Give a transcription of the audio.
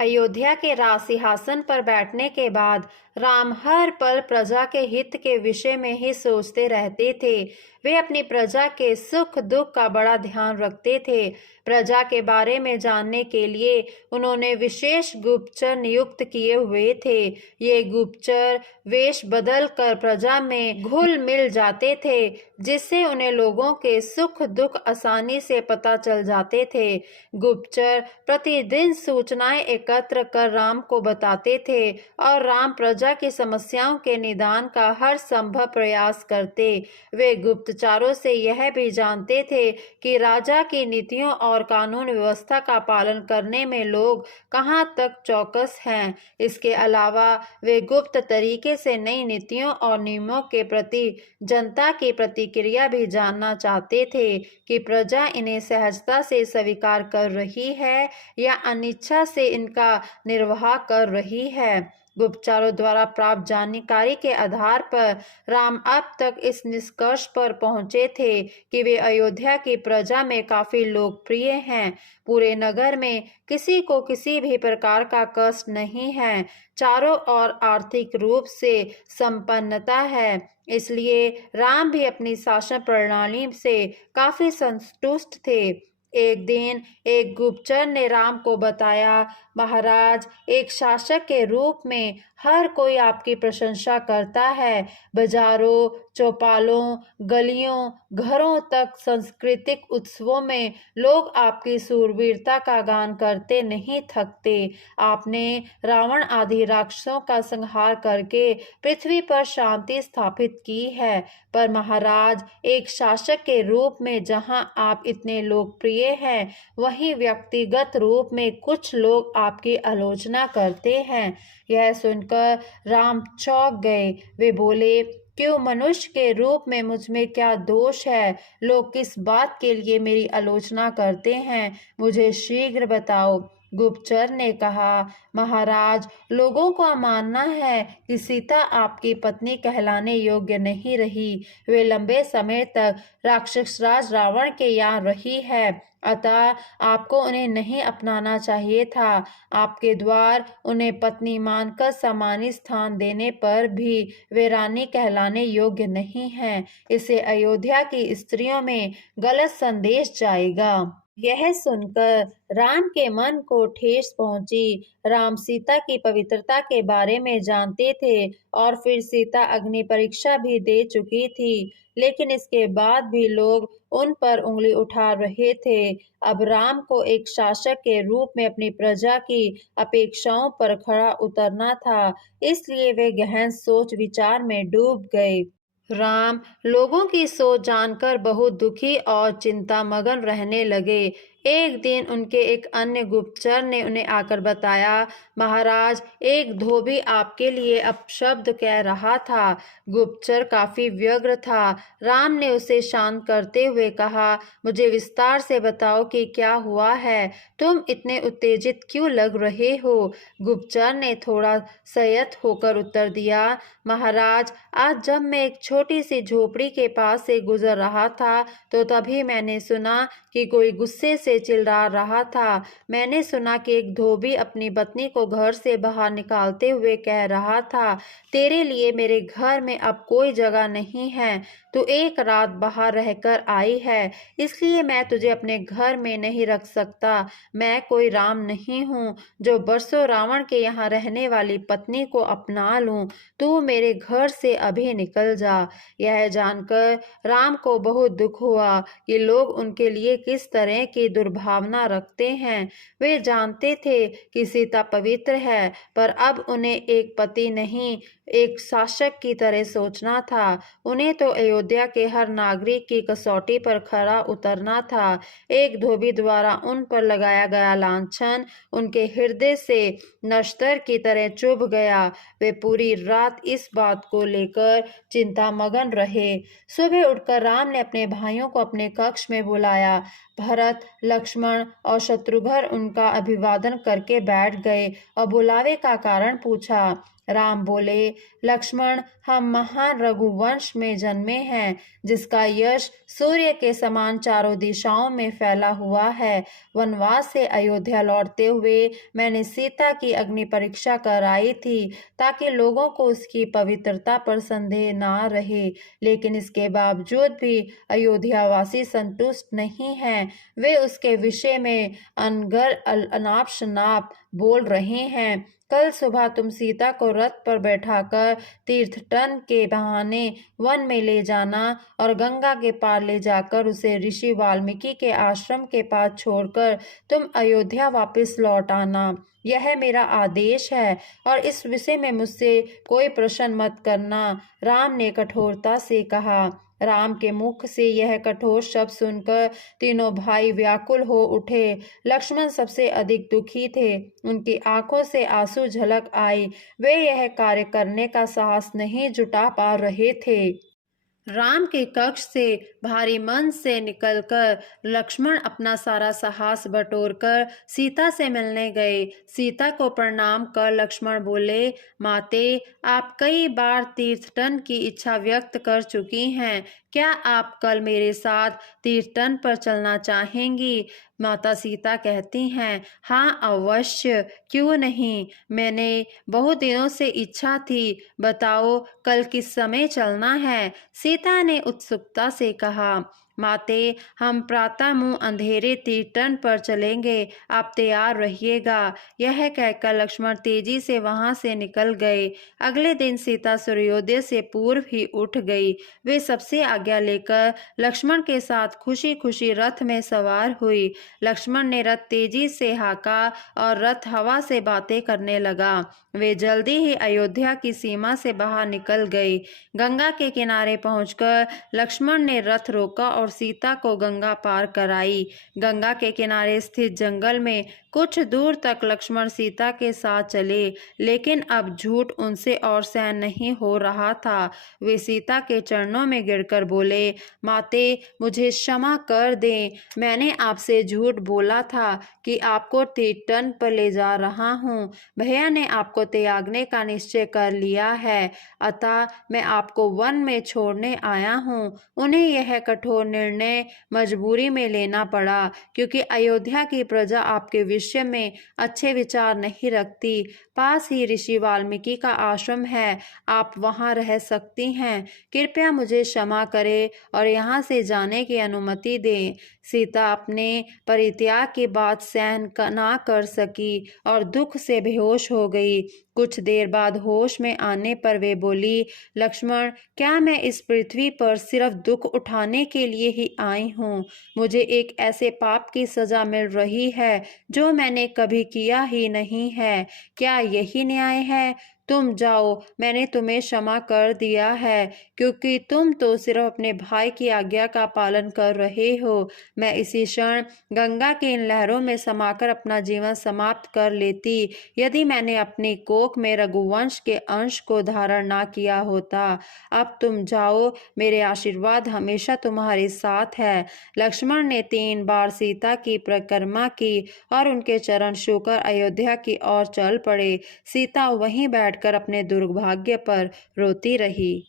अयोध्या के राज सिंहासन पर बैठने के बाद राम हर पल प्रजा के हित के विषय में ही सोचते रहते थे। वे अपनी प्रजा के सुख दुख का बड़ा ध्यान रखते थे। प्रजा के बारे में जानने के लिए उन्होंने विशेष गुप्तचर नियुक्त किए हुए थे। ये गुप्तचर वेश बदल कर प्रजा में घुल मिल जाते थे, जिससे उन्हें लोगों के सुख दुख आसानी से पता चल जाते थे। गुप्तचर प्रतिदिन सूचनाएं एकत्र कर राम को बताते थे और राम प्रजा की समस्याओं के निदान का हर संभव प्रयास करते। वे गुप्तचरों से यह भी जानते थे कि राजा की नीतियों और कानून व्यवस्था का पालन करने में लोग कहां तक चौकस हैं। इसके अलावा वे गुप्त तरीके से नई नीतियों और नियमों के प्रति जनता की प्रतिक्रिया भी जानना चाहते थे कि प्रजा इन्हें सहजता से स्वीकार कर रही है या अनिच्छा से इनका निर्वाह कर रही है। गुप्तचरों द्वारा प्राप्त जानकारी के आधार पर राम अब तक इस निष्कर्ष पर पहुंचे थे कि वे अयोध्या की प्रजा में काफी लोकप्रिय हैं। पूरे नगर में किसी को किसी भी प्रकार का कष्ट नहीं है। चारों ओर आर्थिक रूप से संपन्नता है। इसलिए राम भी अपनी शासन प्रणाली से काफी संतुष्ट थे। एक दिन एक गुप्तचर ने राम को बताया, महाराज, एक शासक के रूप में हर कोई आपकी प्रशंसा करता है। बाजारों, चौपालों, गलियों, घरों तक सांस्कृतिक उत्सवों में लोग आपकी शूरवीरता का गान करते नहीं थकते। आपने रावण आदि राक्षसों का संहार करके पृथ्वी पर शांति स्थापित की है। पर महाराज, एक शासक के रूप में जहां आप इतने लोकप्रिय हैं, वहीं व्यक्तिगत रूप में कुछ लोग आपकी आलोचना करते हैं। यह सुनकर राम चौंक गए। वे बोले, क्यों? मनुष्य के रूप में मुझ में क्या दोष है? लोग किस बात के लिए मेरी आलोचना करते हैं? मुझे शीघ्र बताओ। गुप्तचर ने कहा, महाराज, लोगों का मानना है कि सीता आपकी पत्नी कहलाने योग्य नहीं रही। वे लंबे समय तक राक्षस राज रावण के यहाँ रही है, अतः आपको उन्हें नहीं अपनाना चाहिए था। आपके द्वार उन्हें पत्नी मानकर सामान्य स्थान देने पर भी वे रानी कहलाने योग्य नहीं हैं। इससे अयोध्या की स्त्रियों में गलत संदेश जाएगा। यह सुनकर राम के मन को ठेस पहुंची। राम सीता की पवित्रता के बारे में जानते थे और फिर सीता अग्नि परीक्षा भी दे चुकी थी, लेकिन इसके बाद भी लोग उन पर उंगली उठा रहे थे। अब राम को एक शासक के रूप में अपनी प्रजा की अपेक्षाओं पर खरा उतरना था, इसलिए वे गहन सोच विचार में डूब गए। राम लोगों की सोच जानकर बहुत दुखी और चिंतामग्न रहने लगे। एक दिन उनके एक अन्य गुप्तचर ने उन्हें आकर बताया, महाराज, एक धोबी आपके लिए अपशब्द कह रहा था। गुप्तचर काफी व्यग्र था। राम ने उसे शांत करते हुए कहा, मुझे विस्तार से बताओ कि क्या हुआ है। तुम इतने उत्तेजित क्यों लग रहे हो? गुप्तचर ने थोड़ा संयत होकर उत्तर दिया, महाराज, आज जब मैं एक छोटी सी झोपड़ी के पास से गुजर रहा था, तो तभी मैंने सुना कि कोई गुस्से से चिल्ला रहा था। मैंने सुना कि एक धोबी अपनी पत्नी को घर से बाहर निकालते हुए कह रहा था, तेरे लिए मेरे घर में अब कोई जगह नहीं है। तू एक रात बाहर रहकर आई है, इसलिए मैं तुझे अपने घर में नहीं रख सकता। मैं कोई राम नहीं हूँ जो बरसों रावण के यहाँ रहने वाली पत्नी को अपना लूँ। तू मेरे घर से अभी निकल जा। यह जानकर राम को बहुत दुख हुआ कि लोग उनके लिए किस तरह की दुर्भावना रखते हैं। वे जानते थे कि सीता पवित्र है, पर अब उन्हें एक पति नहीं, एक शासक की तरह सोचना था। उन्हें तो अयोध्या के हर नागरिक की कसौटी पर खरा उतरना था। एक धोबी द्वारा उन पर लगाया गया लांछन उनके हृदय से नश्तर की तरह चुभ गया। वे पूरी रात इस बात को लेकर चिंतामग्न रहे। सुबह उठकर राम ने अपने भाइयों को अपने कक्ष में बुलाया। भरत, लक्ष्मण और शत्रुघ्न उनका अभिवादन करके बैठ गए और बुलावे का कारण पूछा। राम बोले, लक्ष्मण, हम महान रघुवंश में जन्मे हैं, जिसका यश सूर्य के समान चारों दिशाओं में फैला हुआ है। वनवास से अयोध्या लौटते हुए मैंने सीता की अग्नि परीक्षा कराई थी, ताकि लोगों को उसकी पवित्रता पर संदेह ना रहे। लेकिन इसके बावजूद भी अयोध्यावासी संतुष्ट नहीं हैं। वे उसके विषय में अनगर अनाप शनाप बोल रहे हैं। कल सुबह तुम सीता को रथ पर बैठाकर तीर्थटन के बहाने वन में ले जाना और गंगा के पार ले जाकर उसे ऋषि वाल्मीकि के आश्रम के पास छोड़कर तुम अयोध्या वापस लौट आना। यह मेरा आदेश है और इस विषय में मुझसे कोई प्रश्न मत करना। राम ने कठोरता से कहा। राम के मुख से यह कठोर शब्द सुनकर तीनों भाई व्याकुल हो उठे। लक्ष्मण सबसे अधिक दुखी थे। उनकी आंखों से आंसू झलक आए। वे यह कार्य करने का साहस नहीं जुटा पा रहे थे। राम के कक्ष से भारी मन से निकलकर लक्ष्मण अपना सारा साहस बटोरकर सीता से मिलने गए। सीता को प्रणाम कर लक्ष्मण बोले, माते, आप कई बार तीर्थटन की इच्छा व्यक्त कर चुकी हैं। क्या आप कल मेरे साथ तीर्थटन पर चलना चाहेंगी? माता सीता कहती हैं, हाँ अवश्य, क्यों नहीं। मैंने बहुत दिनों से इच्छा थी। बताओ कल किस समय चलना है? सीता ने उत्सुकता से कहा। माते, हम प्रातः मुँह अंधेरे तीर्थटन पर चलेंगे, आप तैयार रहिएगा। यह कहकर लक्ष्मण तेजी से वहां से निकल गए। अगले दिन सीता सूर्योदय से पूर्व ही उठ गई। वे सबसे आज्ञा लेकर लक्ष्मण के साथ खुशी खुशी रथ में सवार हुई। लक्ष्मण ने रथ तेजी से हाँका और रथ हवा से बातें करने लगा। वे जल्दी ही अयोध्या की सीमा से बाहर निकल गई। गंगा के किनारे पहुंचकर लक्ष्मण ने रथ रोका और सीता को गंगा पार कराई। गंगा के किनारे स्थित जंगल में कुछ दूर तक लक्ष्मण सीता के साथ चले, लेकिन अब झूठ उनसे और सहन नहीं हो रहा था। वे सीता के चरणों में गिरकर बोले, माते, मुझे क्षमा कर दें। मैंने आपसे झूठ बोला था कि आपको तीर्थटन पर ले जा रहा हूँ। भैया ने आपको त्यागने का निश्चय कर लिया है, अतः मैं आपको वन में छोड़ने आया हूँ। उन्हें यह कठोर निर्णय मजबूरी में लेना पड़ा, क्योंकि अयोध्या की प्रजा आपके विषय में अच्छे विचार नहीं रखती। पास ही ऋषि वाल्मीकि का आश्रम है, आप वहां रह सकती हैं। कृपया मुझे क्षमा करें और यहाँ से जाने की अनुमति दें। सीता अपने परित्याग की बात सहन ना कर सकी और दुख से बेहोश हो गई। कुछ देर बाद होश में आने पर वे बोली, लक्ष्मण, क्या मैं इस पृथ्वी पर सिर्फ दुख उठाने के लिए ही आई हूँ? मुझे एक ऐसे पाप की सजा मिल रही है जो मैंने कभी किया ही नहीं है। क्या यही न्याय है? तुम जाओ, मैंने तुम्हें क्षमा कर दिया है, क्योंकि तुम तो सिर्फ अपने भाई की आज्ञा का पालन कर रहे हो। मैं इसी क्षण गंगा की इन लहरों में समाकर अपना जीवन समाप्त कर लेती, यदि मैंने अपनी कोख में रघुवंश के अंश को धारण ना किया होता। अब तुम जाओ, मेरे आशीर्वाद हमेशा तुम्हारे साथ है। लक्ष्मण ने 3 बार सीता की परिक्रमा की और उनके चरण छूकर अयोध्या की ओर चल पड़े। सीता वहीं बैठकर अपने दुर्भाग्य पर रोती रही।